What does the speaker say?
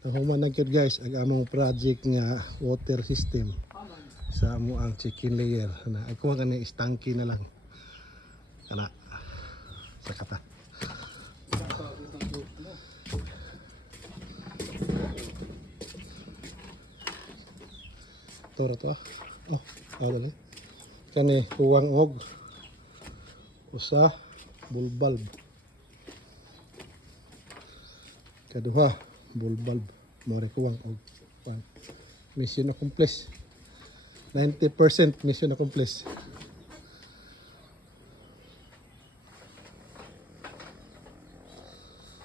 Ang human na gyud guys ang among project nga water system sa amo ang chicken layer na ako nga ni istangki na lang kana sa kata. Tora to oh dali kani kuwang og usa bulb kaduha bulb more kuwang og mission accomplished 90% mission accomplished.